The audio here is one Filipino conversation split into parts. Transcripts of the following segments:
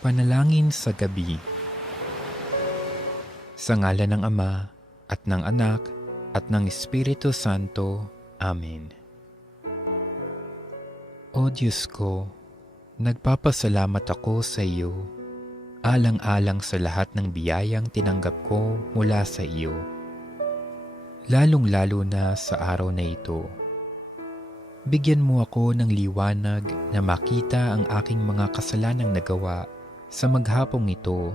Panalangin sa gabi. Sa ngala ng Ama at ng Anak at ng Espiritu Santo. Amen. O Diyos ko, nagpapasalamat ako sa iyo, alang-alang sa lahat ng biyayang tinanggap ko mula sa iyo, lalong-lalo na sa araw na ito. Bigyan mo ako ng liwanag na makita ang aking mga kasalanang nagawa sa maghapong ito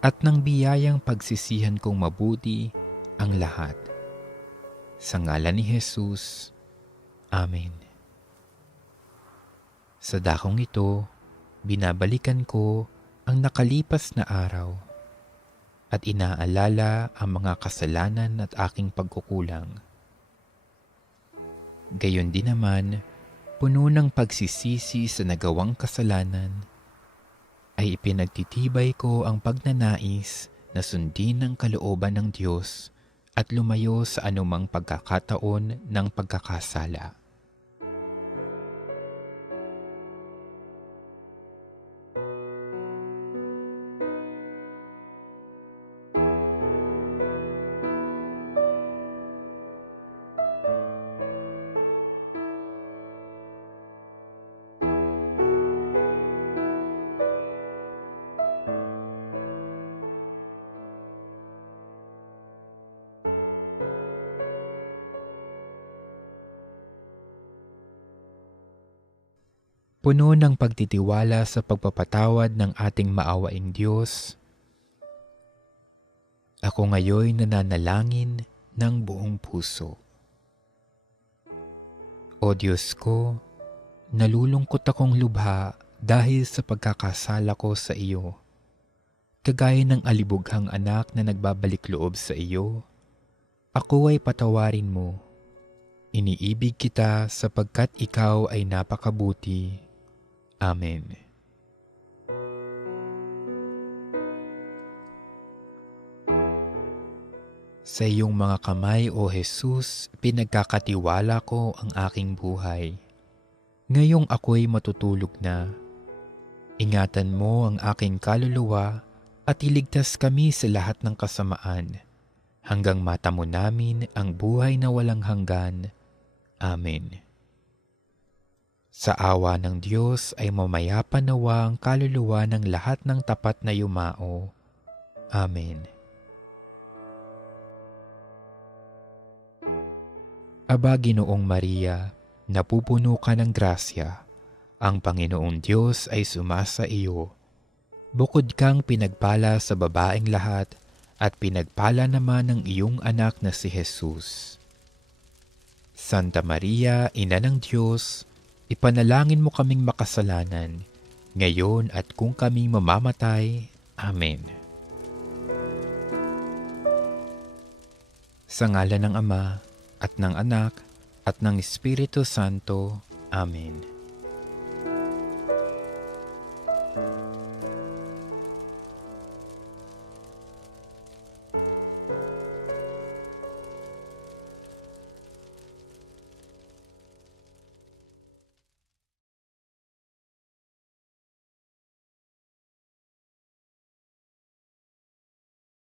at ng biyayang pagsisihan kong mabuti ang lahat. Sa ngalan ni Jesus. Amen. Sa dakong ito, binabalikan ko ang nakalipas na araw at inaalala ang mga kasalanan at aking pagkukulang. Gayon din naman, puno ng pagsisisi sa nagawang kasalanan, ay ipinagtitibay ko ang pagnanais na sundin ang kalooban ng Diyos at lumayo sa anumang pagkakataon ng pagkakasala. Puno ng pagtitiwala sa pagpapatawad ng ating maawaing Diyos, ako ngayon nananalangin ng buong puso. O Diyos ko, nalulungkot akong lubha dahil sa pagkakasala ko sa iyo. Kagaya ng alibughang anak na nagbabalik loob sa iyo, ako ay patawarin mo. Iniibig kita sapagkat ikaw ay napakabuti. Amen. Sa iyong mga kamay, O Jesus, pinagkakatiwala ko ang aking buhay. Ngayong ako'y matutulog na, ingatan mo ang aking kaluluwa at iligtas kami sa lahat ng kasamaan hanggang matamo namin ang buhay na walang hanggan. Amen. Sa awa ng Diyos ay mamayapa nawa ang kaluluwa ng lahat ng tapat na yumao. Amen. Aba Ginoong Maria, napupuno ka ng grasya. Ang Panginoong Diyos ay sumasa iyo. Bukod kang pinagpala sa babaeng lahat at pinagpala naman ng iyong anak na si Jesus. Santa Maria, Ina ng Diyos, ipanalangin mo kaming makasalanan, ngayon at kung kami mamamatay. Amen. Sa ngala ng Ama, at ng Anak, at ng Espiritu Santo. Amen.